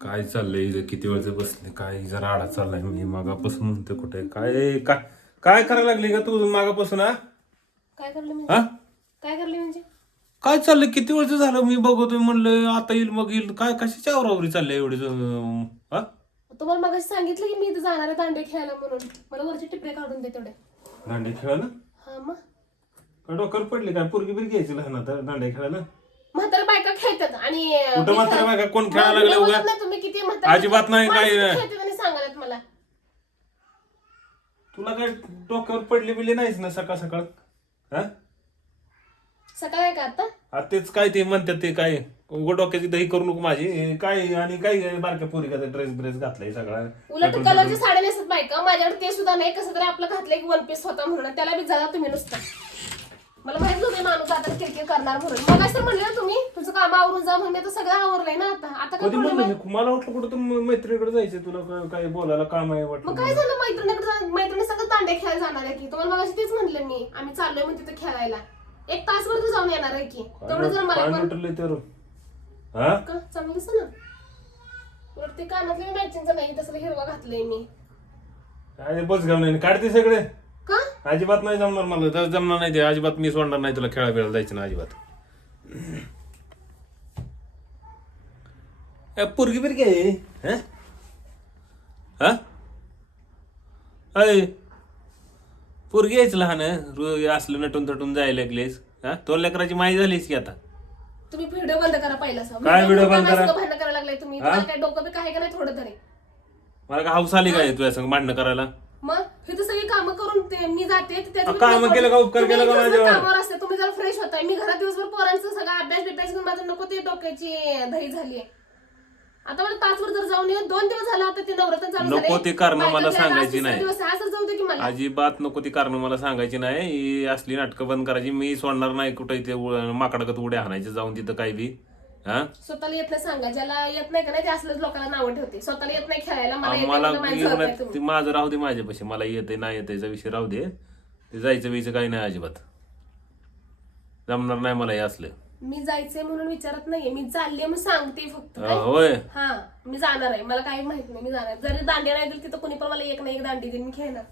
काय चाललंय किती वेळचं बसले काय जरा आडा चाललाय मी मागापासून म्हणते कुठे काय काय काय करायला लागली का तू मागापासून हा काय करलं हा? म्हणजे काय करले म्हणजे काय चाललंय किती वेळचं झालं मी बघतोय म्हणलं आता येईल मग येईल काय कशाची आवरावरी चाललंय एवढी हा तुम्हाला मगाशी सांगितलं की मी इथं जाणार आहे दांडे खेळायला म्हणून मला वरचे टिपरे काढून दे तेवढे दांडे खेळायला हा मग काय डोक्यावर पडले काय पोरगी बिरगी घ्यायची लहान आता दांडे खेळायला म्हातारा बायका खेळतात आणि कुठं म्हातारा बायका कोण खेळायला लागले उगा ना तुम्ही किती म्हातारा अजिबात नाही काय खेळतात आणि सांगायला मला तुला काय डोक्यावर पडले बिले नाहीच ना सकाळ सकाळ हा सकाळी का आता तेच काय ते म्हणतात ते काय उघड डोक्याची दही करू नको माझी काय आणि काय बारक्या पोरी का ड्रेस घातलाय सगळा उलट कलरची साड्या नेसत बायका माझ्याकडे ते सुद्धा नाही कसं तरी आपलं घातलं एक वन पीस होता म्हणून त्याला बी जाता तुम्ही नुसतं मला माहित होते माणूस आता किरकिर करणार म्हणून मग असं म्हणलं ना तुम्ही तुझं काम आवरून जा म्हणून तर सगळं आवरलंय ना आता आता काय कधी problem आहे? म्हणलं मला वाटलं कुठं तर मैत्रिणीकडे जायचं तुला काय बोलायला काम आहे वाटलं मग काय झालं मैत्रिणी सगळं दांडे खेळायला जाणार आहे की तुम्हाला मग तेच म्हणलं मी आम्ही चाललोय म्हणजे तिथे खेळायला एक तासभर तर जाऊन येणार आहे की तेवढं जर मला काय पण म्हटलंय तर हा का चांगलं दिसतं ना उलट ते कानातले मॅचिंगचं नाही तसलं हिरवा घातलंय मी काय बस घेऊन नाही काढते सगळे का अजिबात नाही जमणार मला जर जमणार नाही ते अजिबात मी सोडणार नाही तुला खेळा बिळायला जायचं ना अजिबात पोरगी बिरगी आहे हा अय पोरगी यायचं लहान असलं नटून तटून जायला लागलेस हा तो लेकराची माई झालीस की आता तुम्ही व्हिडिओ बंद करा पहिला काय व्हिडिओ बंद करा? भांडण करायला लागलाय तुम्ही तुम्हाला काय डोकं बी काय का नाही थोडं तरी मला का हाऊस आली काय तुझ्या संग भांडणं करायला मग हे तर सगळी कामं करून ते मी जाते कामं केलं का उपकार केला का माझ्यावर? कामावर असते तुम्ही जरा फ्रेश होताय मी घरात दिवसभर पोरांचं सगळं अभ्यास बिभ्यास घेऊन माझं नको ते डोक्याची दही झाली आता मला तासभर जर जाऊन येऊन 2 दिवस झाला आता ते नवरात्र चालू झाले नको ते कारण मला सांगायची नाही दिवस आज तर जाऊ दे की मला अजिबात नको ती कारण मला सांगायची नाही ही असली नाटकं बंद करायची मी सोडणार नाही कुठं इथे माकडागत उड्या हाणायचे जाऊन तिथं काय बी हा स्वतःला येत नाही सांगा ज्याला येत नाही का नाही ते असलंच लोकांना नावं ठेवते स्वतःला येत नाही खेळायला मला येत मला नाही, माझं जबाब आहे तुम्ही. ती माझं राहू दे माझ्यापाशी मला येते नाही येतेचा विषय राहू दे ते जायचं बियचं काही नाही अजिबात जमणार नाही मला हे असलं मी जायचंय म्हणून विचारत नाहीये मी चालले मग सांगते फक्त काय? होय हा मी जाणार आहे मला काही माहित नाही मी जाणार जरी दांडी नाही दिली तिथं कोणी पण मला एक ना एक दांडी देईन मी खेळणार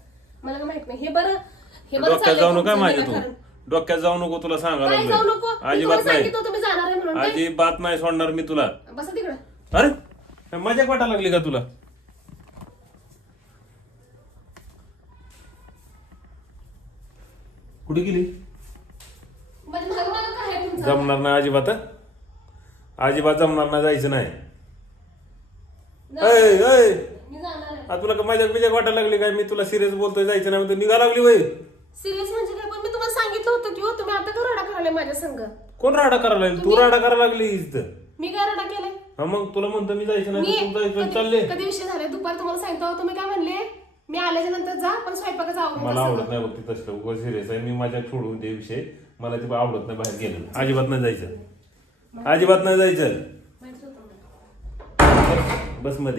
मला काय माहित नाही हे बरं डोक्यात चाललंय जाऊ नका तुमचं माझ्या तू विनाकारण. डोक्यात जाऊ नको तुला सांगा काय जाऊ नको मी अजिबात तुम्हाला नाही सांगितलं होतं तुम्ही जाणार आहे म्हणून काय? अजिबात नाही सोडणार मी तुला बसा तिकडं अरे काय मजाक वाटा लागली का तुला कुठे गेली माझ्या मागं मागं काय आहे तुमचं? जमणार नाही अजिबात हं? अजिबात जमणार नाही जायचं नाही ऐ, ऐ. मी जाणार आहे आ, तुला का मजाक बिजाक वाटायला लागली काय मी तुला सिरियस बोलतोय जायचं नाही म्हणतो निघा लागली वय सिरियस म्हणजे काय पण मी तुम्हाला सांगितलं होतं की हो तुम्ही आता का रडा करायला माझ्या संग कोण राडा करायला लागली तू राडा करायला लागली इथं मी काय रडा केलाय हा मग तुला म्हणतो मी जायचं नाही तू जायचं चालले कधी विषय झाले दुपारी तुम्हाला सांगितलं होतं तुम्ही काय म्हणले मी आल्याच्या नंतर जा पण स्वयंपाकाचा मला आवडून आवडत नाही बघ ते तसलं उगाच सिरियस आहे मी माझ्या सोडून ते विषय मला ते आवडत नाही बाहेर गेलं अजिबात नाही जायचं अजिबात नाही जायचं बस मध्ये